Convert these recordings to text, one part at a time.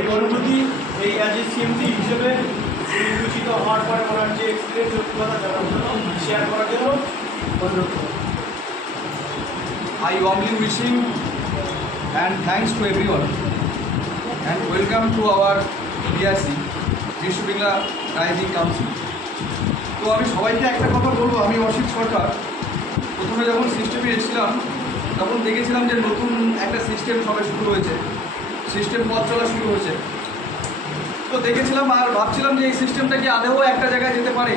এই অনুভূতি এই অ্যাজ এ সিএমটি হিসেবে নির্বাচিত হওয়ার পরে ওনার যে এক্সপিরিয়েন্স অভিজ্ঞতা জানার জন্য শেয়ার করার জন্য অনুরোধ করব। I warmly wish him and thanks to everyone and welcome to our BRC বিশ্ব বাংলা রাইজিং কাউন্সিল তো আমি সবাইকে একটা কথা বলব, আমি অসিত সরকার। প্রথমে যখন সিস্টেমে এসেছিলাম, তখন দেখেছিলাম যে নতুন একটা সিস্টেম সবাই শুরু হয়েছে। সিস্টেম পথ চলা শুরু হয়েছে। তো দেখেছিলাম আর ভাবছিলাম যে এই সিস্টেমটা কি আদেও একটা জায়গায় যেতে পারে।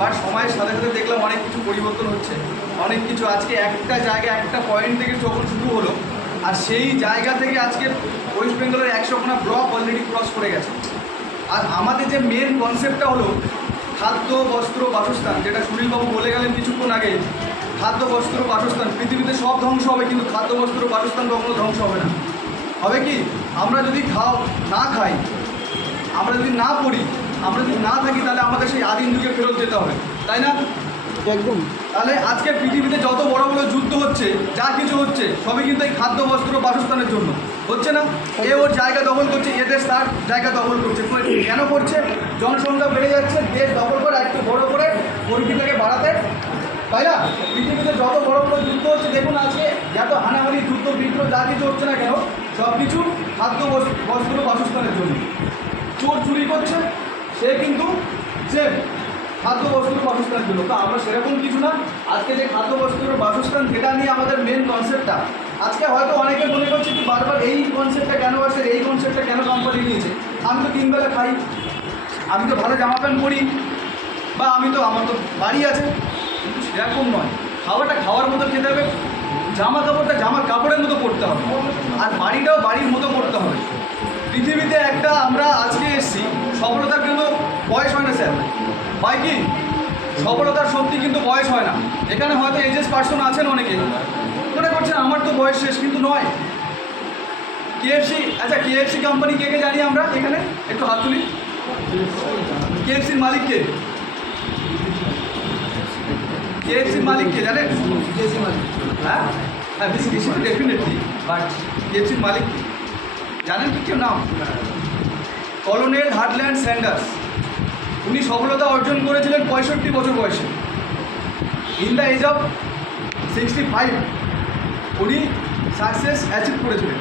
বাট সময়ের সাথে সাথে দেখলাম অনেক কিছু পরিবর্তন হচ্ছে। অনেক কিছু আজকে একটা জায়গা, একটা পয়েন্ট থেকে যখন শুরু হলো, আর সেই জায়গা থেকে আজকে ওয়েস্ট বেঙ্গলের একশো একশোখানা ব্লক অলরেডি ক্রস করে গেছে। আর আমাদের যে মেন কনসেপ্টটা হলো খাদ্য, বস্ত্র, বাসস্থান, যেটা সুনীলবাবু বলে গেলেন কিছুক্ষণ আগে, খাদ্য, বস্ত্র, বাসস্থান, পৃথিবীতে সব ধ্বংস হবে, কিন্তু খাদ্য, বস্ত্র, বাসস্থান কখনো ধ্বংস হবে না। হবে কি? আমরা যদি খাও না খাই আমরা যদি না পড়ি আমরা যদি না থাকি তাহলে আমাদের সেই আদিম যুগে ফেরত যেতে হবে তাই না? একদম। তাহলে আজকে পৃথিবীতে যত বড় বড় যুদ্ধ হচ্ছে যা কিছু হচ্ছে সবই কিন্তু এই খাদ্য বস্ত্র বাসস্থানের জন্য। হচ্ছে না? এ ওর জায়গা দখল করছে এ দেশ তার জায়গা দখল করছে। কেন করছে? জনসংখ্যা বেড়ে যাচ্ছে দেশ দখল করে একটু বড় করে পরিধিটাকে বাড়াতে। তাই না? পৃথিবীতে যত বড় বড় যুদ্ধ হচ্ছে দেখুন আজকে যত হানাহানি যুদ্ধ বিগ্রহ যা কিছু হচ্ছে না কেন সব কিছু খাদ্য বস- বস্ত্র বাসস্থানের জন্য চোর চুরি করছে সে কিন্তু যে খাদ্য বস্ত্র বাসস্থানের জন্য তো আমরা সেরকম কিছু না আজকে যে খাদ্য বস্ত্র বাসস্থান সেটা নিয়ে আমাদের মেন কনসেপ্টটা আজকে হয়তো অনেকে মনে করছে কি বারবার এই কনসেপ্টটা কেন আসে এই কনসেপ্টটা কেন কোম্পানি নিয়েছে আমি তো তিনবেলা খাই আমি তো ভালো জামা প্যান্ট পরি বা আমি তো আমার তো বাড়ি আছে কিন্তু সেরকম নয় খাওয়াটা খাওয়ার মতো খেতে হবে জামা কাপড়টা জামার কাপড়ের মতো পরতে হবে। আর বাড়িটাও বাড়ির মতো করতে হবে। পৃথিবীতে একটা আমরা আজকে এসেছি, সফলতার কিন্তু বয়স হয় না, স্যার। হয় কি? সফলতার সত্যি কিন্তু বয়স হয় না। এখানে হয়তো এজেস পার্সন আছেন অনেকে। মনে করছেন আমার তো বয়স শেষ, কিন্তু নয়। কেএফসি আচ্ছা কেএফসি কোম্পানি কে কে জানি আমরা এখানে? একটু হাত তুলি। কেএফসির মালিক কে কেএফসির মালিক কে জানেন? হ্যাঁ? হ্যাঁ বিসিবি ডেফিনেটলি বাট কেএফসির মালিক জানেন কি কেউ নাম? কলোনেল হার্টল্যান্ড স্যান্ডার্স উনি সফলতা অর্জন করেছিলেন পঁয়ষট্টি বছর বয়সে। In the age of sixty five উনি সাকসেস অ্যাচিভ করেছিলেন।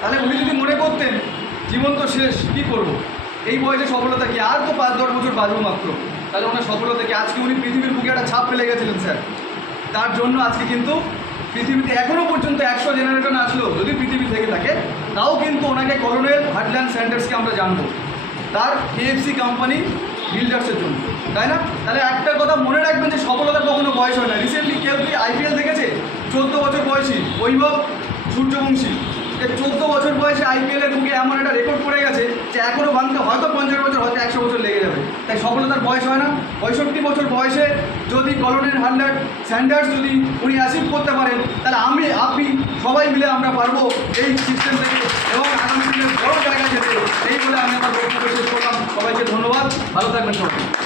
তাহলে উনি যদি মনে করতেন জীবন তো শেষ কী করব? এই বয়সে সফলতা কি? আর তো পাঁচ দশ বছর বাঁচবো মাত্র। তাহলে ওনার সফলতা কি আজকে উনি পৃথিবীর বুকে একটা ছাপ ফেলে গেছিলেন, স্যার। তার জন্য আজকে কিন্তু পৃথিবীতে এখনও পর্যন্ত একশো জেনারেশন আসলো যদি পৃথিবী থেকে থাকে, তাও কিন্তু ওনাকে কলোনেল হার্টল্যান্ড স্যান্ডার্সকে আমরা জানব। তার কেএফসি কোম্পানি বিল্ডার্সের জন্য। তাই না? তাহলে একটা কথা মনে রাখবেন যে সফলতার কখনো বয়স হয় না। রিসেন্টলি কেউ কি আইপিএল দেখেছে? চোদ্দ বছর বয়সী বৈভব সূর্যবংশী। যে চোদ্দ বছর বয়সে আইপিএলের বুকে এমন একটা রেকর্ড পড়ে গেছে যে এখনও ভাঙতে হয়তো পঞ্চাশ বছর তাই সফলতার বয়স হয় না। পঁয়ষট্টি বছর বয়সে যদি কলোনের হান্ড্রেড স্যান্ডার্স যদি উনি অ্যাচিভ করতে পারেন, তাহলে আমি, আপনি সবাই মিলে আমরা পারব এই সিস্টেম থেকে এবং আগামী দিনে বড় জায়গায় যেতে এই বলে আমি আমার বক্তব্য শেষ করলাম। সবাইকে ধন্যবাদ। ভালো থাকবেন সবাই।